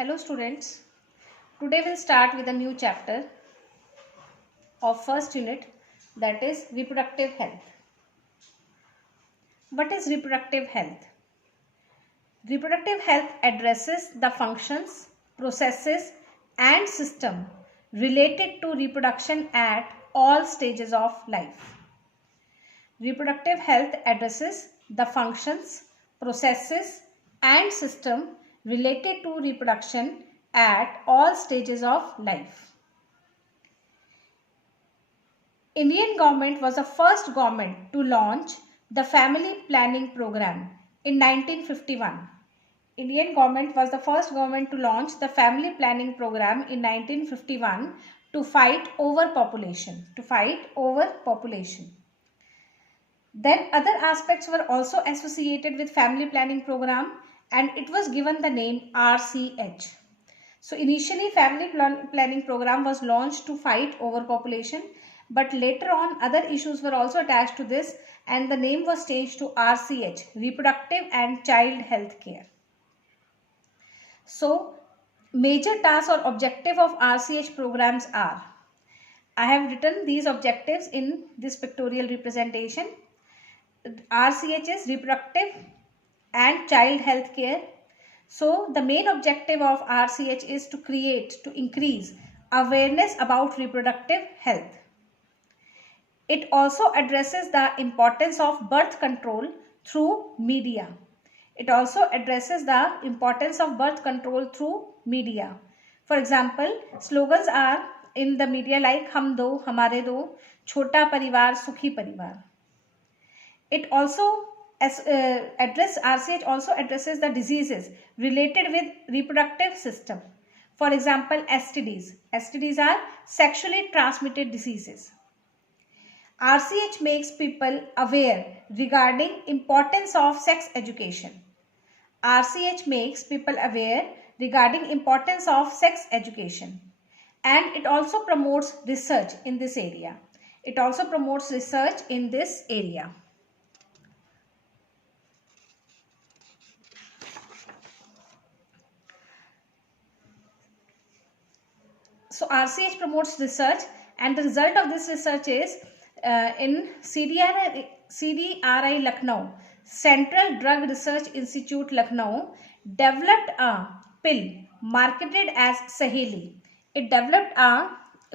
Hello students, today we'll start with a new chapter of first unit, that is reproductive health. What is reproductive health? Reproductive health addresses the functions, processes and system related to reproduction at all stages of life. Reproductive health addresses the functions, processes and system related to reproduction at all stages of life. Indian government was the first government to launch the family planning program in 1951. Indian government was the first government to launch the family planning program in 1951 to fight overpopulation. Then other aspects were also associated with family planning program and it was given the name RCH. So initially family planning program was launched to fight overpopulation, but later on other issues were also attached to this and the name was changed to RCH, Reproductive and Child Health Care. So major tasks or objective of RCH programs are, I have written these objectives in this pictorial representation. RCH is reproductive and child health care. So the main objective of RCH is to increase awareness about reproductive health. It also addresses the importance of birth control through media. For example, slogans are in the media like Hum Do, Hamare Do, Chota Parivar, Sukhi Parivar. RCH also addresses the diseases related with reproductive system. For example, STDs. STDs are sexually transmitted diseases. RCH makes people aware regarding importance of sex education. RCH makes people aware regarding importance of sex education. And it also promotes research in this area. So RCH promotes research and the result of this research is in CDRI Lucknow, Central Drug Research Institute Lucknow developed a pill marketed as Saheli. It developed a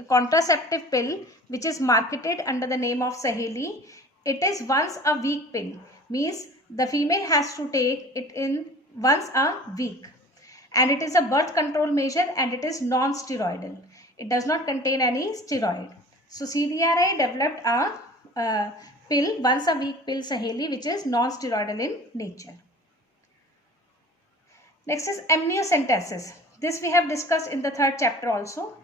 contraceptive pill which is marketed under the name of Saheli. It is once a week pill, means the female has to take it in once a week. And it is a birth control measure and it is non-steroidal. It does not contain any steroid. So CDRI developed a pill, once a week pill Saheli, which is non-steroidal in nature. Next is amniocentesis. This we have discussed in the third chapter also.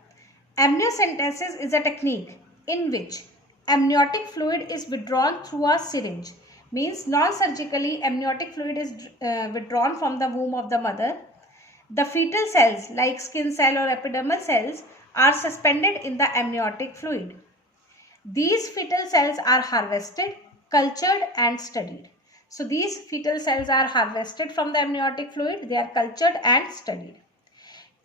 Amniocentesis is a technique in which amniotic fluid is withdrawn through a syringe. Means non-surgically amniotic fluid is withdrawn from the womb of the mother. The fetal cells like skin cell or epidermal cells are suspended in the amniotic fluid. These fetal cells are harvested, cultured and studied. So these fetal cells are harvested from the amniotic fluid, they are cultured and studied.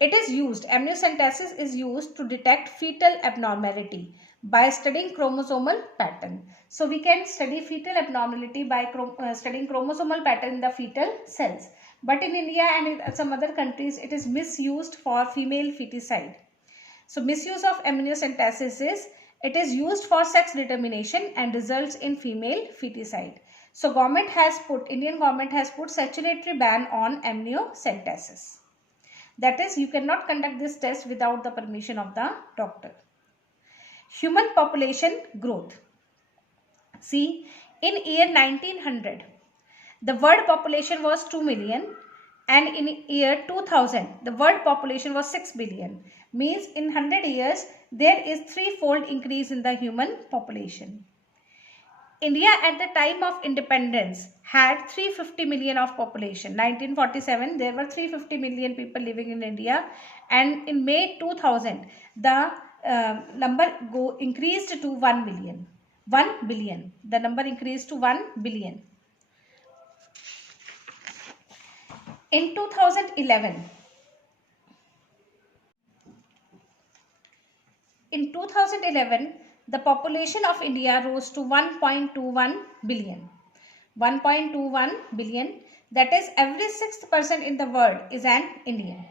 Amniocentesis is used to detect fetal abnormality by studying chromosomal pattern. So we can study fetal abnormality by studying chromosomal pattern in the fetal cells. But in India and in some other countries, it is misused for female feticide. So misuse of amniocentesis is, it is used for sex determination and results in female feticide. So Indian government has put statutory ban on amniocentesis. That is, you cannot conduct this test without the permission of the doctor. Human population growth. See, in year 1900, the world population was 2 million and in year 2000, the world population was 6 billion. Means in 100 years, there is threefold increase in the human population. India at the time of independence had 350 million of population. 1947, there were 350 million people living in India and in May 2000, the number increased to 1 billion. The number increased to 1 billion. In 2011, In 2011, the population of India rose to 1.21 billion. 1.21 billion, that is every sixth person in the world is an Indian.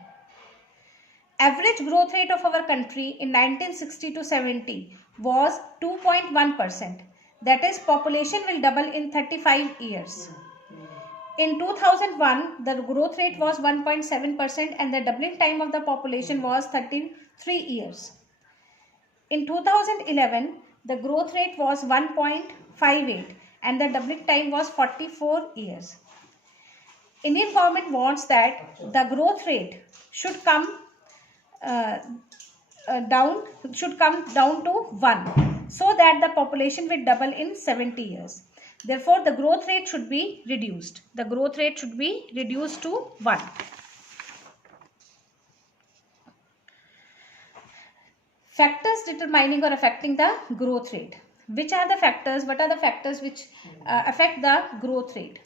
Average growth rate of our country in 1960 to 70 was 2.1%. That is, population will double in 35 years. In 2001, the growth rate was 1.7% and the doubling time of the population was 33 years. In 2011, the growth rate was 1.58 and the doubling time was 44 years. Indian government wants that the growth rate should come down to 1 so that the population will double in 70 years. Therefore, the growth rate should be reduced. The growth rate should be reduced to 1. Factors determining or affecting the growth rate. Which are the factors? What are the factors which affect the growth rate?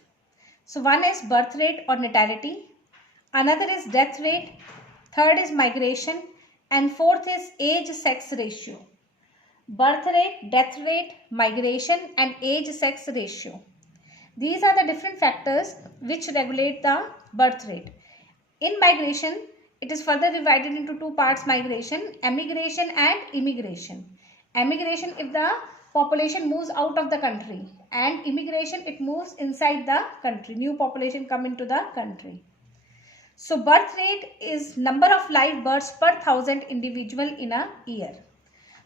So, one is birth rate or natality. Another is death rate. Third is migration. And fourth is age-sex ratio. Birth rate, death rate, migration and age-sex ratio. These are the different factors which regulate the birth rate. In migration, it is further divided into two parts: migration, emigration and immigration. Emigration, if the population moves out of the country, and immigration, it moves inside the country. New population come into the country. So birth rate is number of live births per 1,000 individual in a year.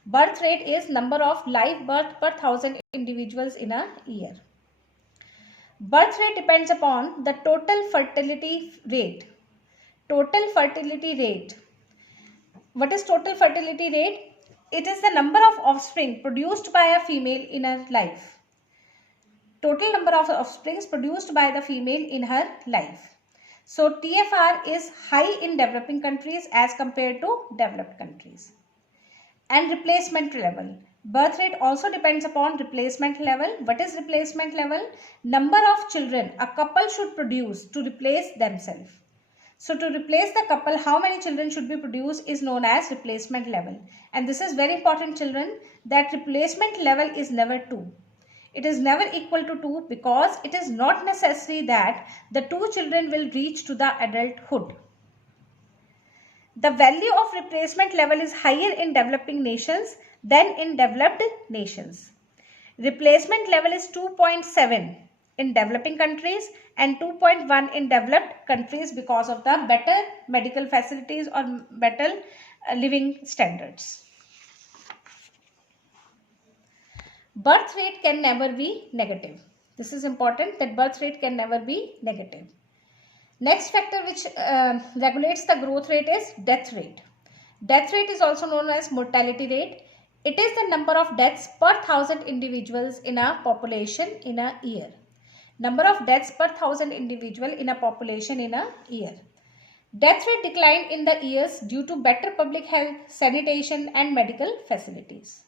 Birth rate is number of live birth per 1,000 individuals in a year. Birth rate depends upon the total fertility rate. Total fertility rate. What is total fertility rate? It is the number of offspring produced by a female in her life. Total number of offspring produced by the female in her life. So TFR is high in developing countries as compared to developed countries. And replacement level. Birth rate also depends upon replacement level. What is replacement level? Number of children a couple should produce to replace themselves. So to replace the couple, how many children should be produced is known as replacement level. And this is very important, children, that replacement level is never 2. It is never equal to 2 because it is not necessary that the 2 children will reach to the adulthood. The value of replacement level is higher in developing nations than in developed nations. Replacement level is 2.7 in developing countries and 2.1 in developed countries because of the better medical facilities or better living standards. Birth rate can never be negative. This is important, that birth rate can never be negative. Next factor which regulates the growth rate is death rate. Death rate is also known as mortality rate. It is the number of deaths per 1,000 individuals in a population in a year. Number of deaths per 1,000 individual in a population in a year. Death rate declined in the years due to better public health, sanitation and medical facilities.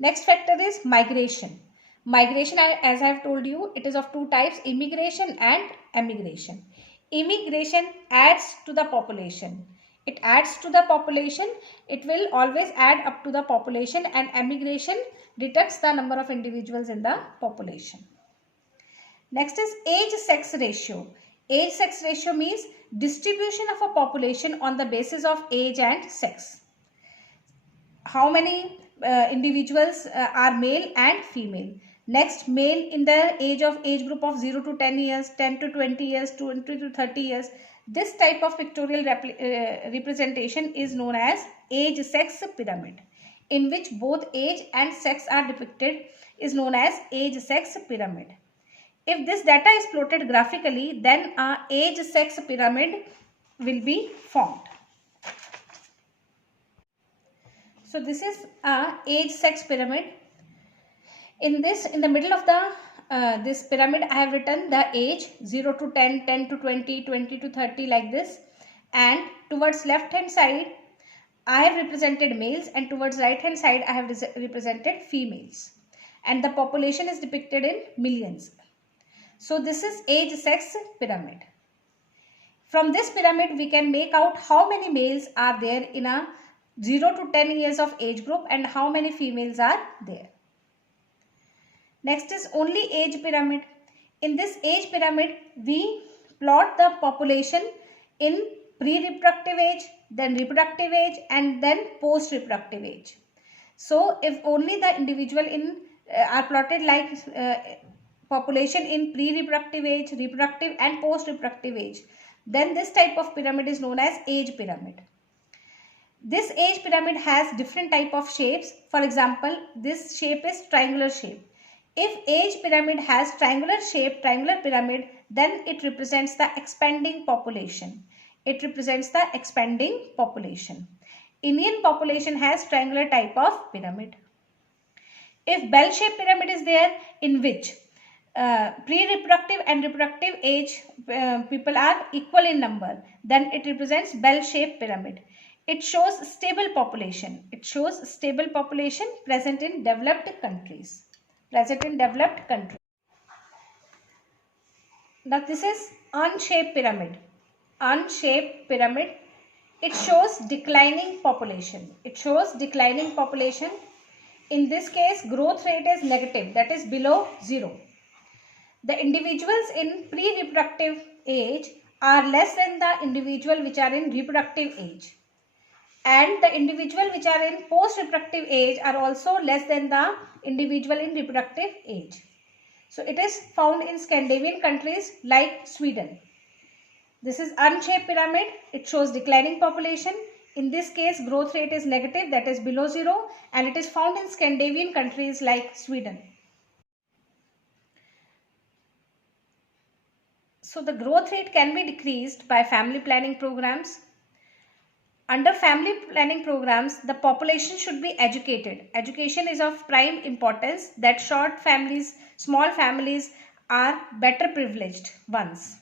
Next factor is migration. Migration, as I have told you, it is of two types: immigration and emigration. Immigration adds to the population. It adds to the population. It will always add up to the population, and emigration reduces the number of individuals in the population. Next is age-sex ratio. Age-sex ratio means distribution of a population on the basis of age and sex. How many individuals are male and female? Next, male in the age group of 0 to 10 years, 10 to 20 years, 20 to 30 years. This type of pictorial representation is known as age-sex pyramid, in which both age and sex are depicted, is known as age-sex pyramid. If this data is plotted graphically, then a age-sex pyramid will be formed. So this is a age-sex pyramid. In the middle of the this pyramid, I have written the age 0 to 10, 10 to 20, 20 to 30, like this. And towards left hand side, I have represented males, and towards right hand side, I have represented females. And the population is depicted in millions. So this is age-sex pyramid. From this pyramid, we can make out how many males are there in a 0 to 10 years of age group, and how many females are there. Next is only age pyramid. In this age pyramid, we plot the population in pre-reproductive age, then reproductive age, and then post-reproductive age. So if only the individual in are plotted like population in pre-reproductive age, reproductive and post-reproductive age, then this type of pyramid is known as age pyramid. This age pyramid has different type of shapes. For example, this shape is triangular shape. If age pyramid has triangular shape, triangular pyramid, then it represents the expanding population. It represents the expanding population. Indian population has triangular type of pyramid. If bell-shaped pyramid is there, in which pre-reproductive and reproductive age people are equal in number, then it represents bell-shaped pyramid. It shows stable population. It shows stable population present in developed countries. Present in developed countries. Now this is unshaped pyramid. Unshaped pyramid. It shows declining population. It shows declining population. In this case, growth rate is negative, that is below 0. The individuals in pre-reproductive age are less than the individual which are in reproductive age. And the individual which are in post-reproductive age are also less than the individual in reproductive age. So it is found in Scandinavian countries like Sweden. This is unshaped pyramid. It shows declining population. In this case, growth rate is negative, that is below 0, and it is found in Scandinavian countries like Sweden. So the growth rate can be decreased by family planning programs. Under family planning programs, the population should be educated. Education is of prime importance, that short families, small families are better privileged ones.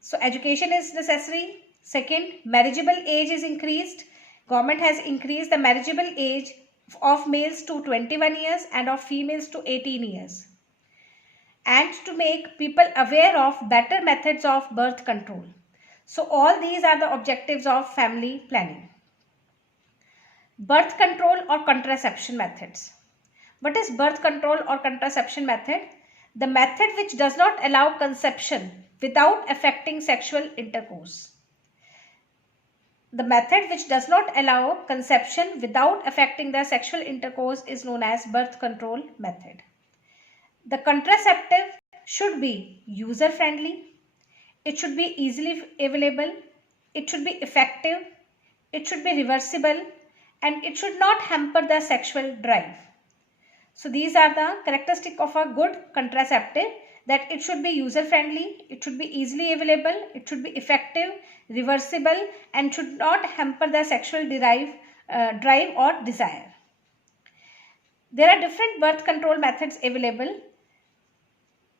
So education is necessary. Second, marriageable age is increased. Government has increased the marriageable age of males to 21 years and of females to 18 years. And to make people aware of better methods of birth control. So all these are the objectives of family planning. Birth control or contraception methods. What is birth control or contraception method? The method which does not allow conception without affecting sexual intercourse. The method which does not allow conception without affecting the sexual intercourse is known as birth control method. The contraceptive should be user friendly. It should be easily available, it should be effective, it should be reversible, and it should not hamper the sexual drive. So these are the characteristics of a good contraceptive, that it should be user friendly, it should be easily available, it should be effective, reversible, and should not hamper the sexual drive or desire. There are different birth control methods available.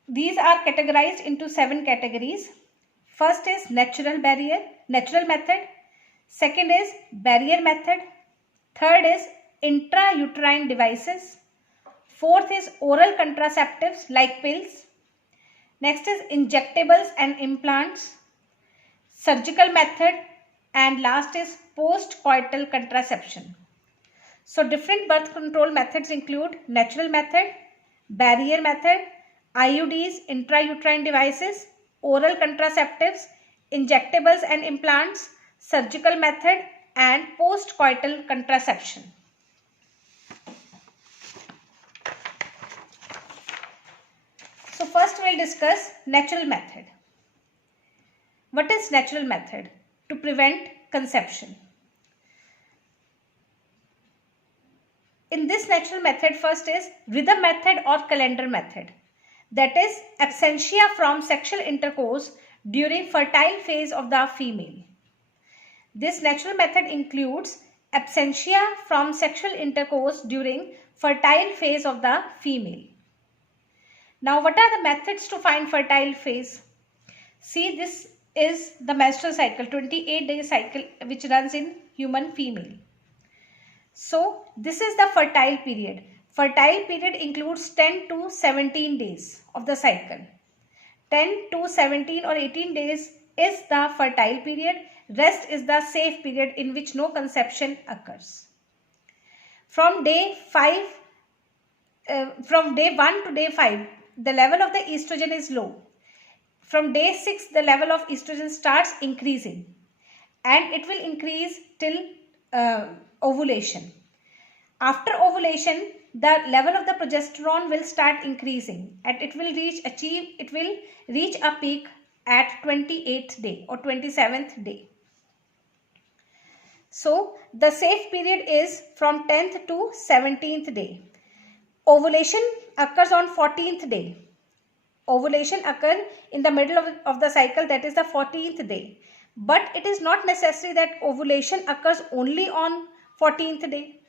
These are categorized into 7 categories. First is natural method. Second is barrier method. Third is intrauterine devices. Fourth is oral contraceptives like pills. Next is injectables and implants. Surgical method. And last is post-coital contraception. So different birth control methods include natural method, barrier method, IUDs, intrauterine devices, oral contraceptives, injectables and implants, surgical method, and post-coital contraception. So first we'll discuss natural method. What is natural method? To prevent conception. In this natural method, first is rhythm method or calendar method. That is absentia from sexual intercourse during fertile phase of the female. This natural method includes absentia from sexual intercourse during fertile phase of the female. Now what are the methods to find fertile phase? See, this is the menstrual cycle, 28-day cycle which runs in human female. So this is the fertile period. Fertile period includes 10 to 17 days of the cycle. 10 to 17 or 18 days is the fertile period, Rest is the safe period in which no conception occurs. From day 1 to day 5, the level of the estrogen is low. From day 6, the level of estrogen starts increasing, and it will increase till ovulation. After ovulation, the level of the progesterone will start increasing, and it will reach a peak at 28th day or 27th day. So the safe period is from 10th to 17th day. Ovulation occurs on 14th day. Ovulation occurs in the middle of the cycle, that is the 14th day. But it is not necessary that ovulation occurs only on 14th day.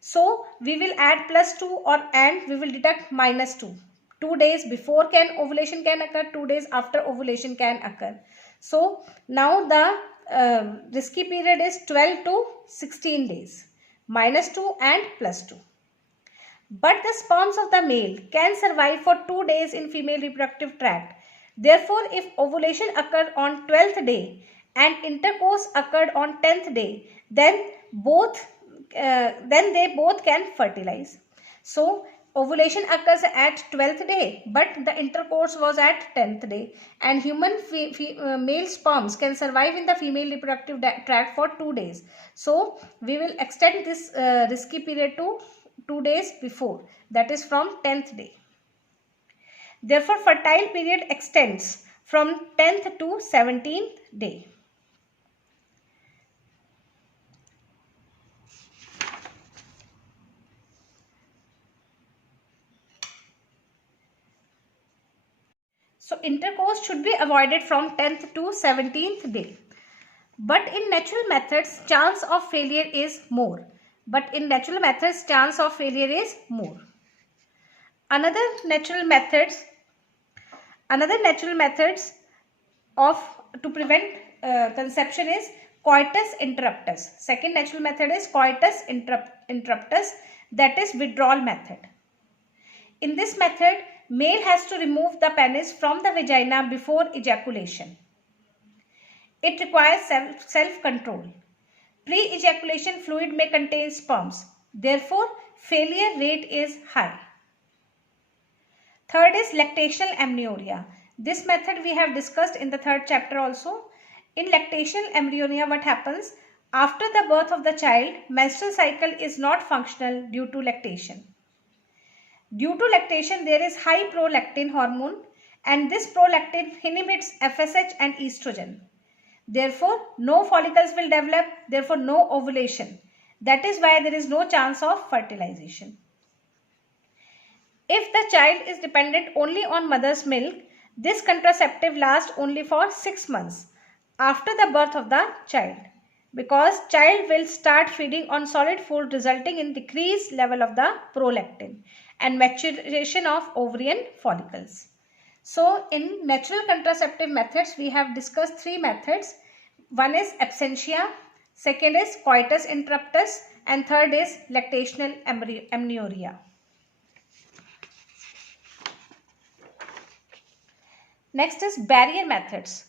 So we will add +2 and we will deduct -2. 2 days before ovulation can occur, 2 days after ovulation can occur. So now the risky period is 12 to 16 days, -2 and +2. But the sperms of the male can survive for 2 days in female reproductive tract. Therefore, if ovulation occurred on 12th day and intercourse occurred on 10th day, then they both can fertilize. So ovulation occurs at 12th day, but the intercourse was at 10th day, and human male sperms can survive in the female reproductive tract for 2 days. So we will extend this risky period to 2 days before, that is from 10th day. Therefore, fertile period extends from 10th to 17th day. So intercourse should be avoided from 10th to 17th day. But in natural methods, chance of failure is more. Another natural methods to prevent conception is coitus interruptus. Second natural method is coitus interruptus, that is withdrawal method. In this method, male has to remove the penis from the vagina before ejaculation. It requires self-control. Pre-ejaculation fluid may contain sperms. Therefore, failure rate is high. Third is lactational amenorrhea. This method we have discussed in the 3rd chapter also. In lactational amenorrhea, what happens? After the birth of the child, menstrual cycle is not functional due to lactation. Due to lactation, there is high prolactin hormone, and this prolactin inhibits FSH and estrogen. Therefore, no follicles will develop, therefore no ovulation. That is why there is no chance of fertilization. If the child is dependent only on mother's milk, this contraceptive lasts only for 6 months after the birth of the child, because child will start feeding on solid food, resulting in decreased level of the prolactin and maturation of ovarian follicles. So in natural contraceptive methods, we have discussed 3 methods. One is absentia, second is coitus interruptus, and third is lactational amenorrhea. Next is barrier methods.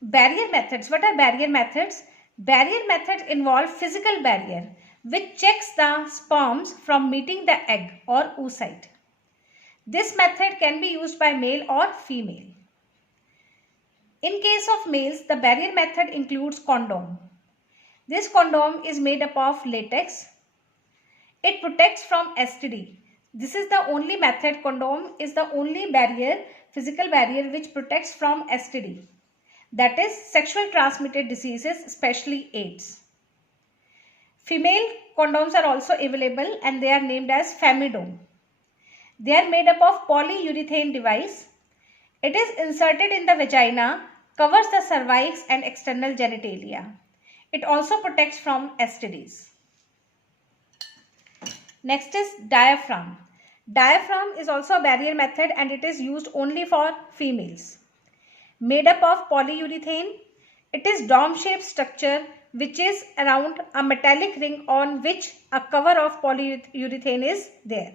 Barrier methods. What are barrier methods? Barrier methods involve physical barrier which checks the sperms from meeting the egg or oocyte. This method can be used by male or female. In case of males, the barrier method includes condom. This condom is made up of latex. It protects from STD. This is the only method. Condom is the only barrier, physical barrier, which protects from STD. That is sexual transmitted diseases, especially AIDS. Female condoms are also available, and they are named as Femidome. They are made up of polyurethane device. It is inserted in the vagina, covers the cervix and external genitalia. It also protects from STDs. Next is diaphragm. Diaphragm is also a barrier method, and it is used only for females. Made up of polyurethane, it is dome-shaped structure which is around a metallic ring on which a cover of polyurethane is there.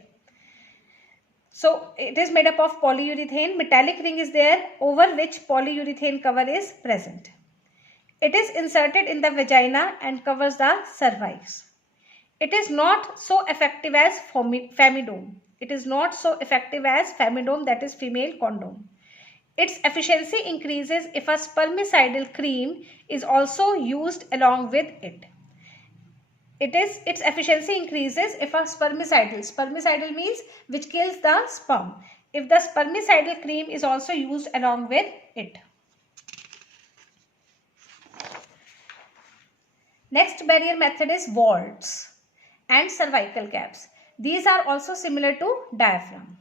So it is made up of polyurethane, metallic ring is there over which polyurethane cover is present. It is inserted in the vagina and covers the cervix. It is not so effective as Femidome. It is not so effective as Femidome, that is female condom. Its efficiency increases if a spermicidal cream is also used along with it. Its efficiency increases if a spermicidal means which kills the sperm, if the spermicidal cream is also used along with it. Next barrier method is vaults and cervical caps. These are also similar to diaphragm.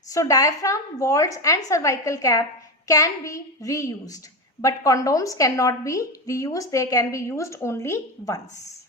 So diaphragm, vaults and cervical cap can be reused, but condoms cannot be reused. They can be used only once.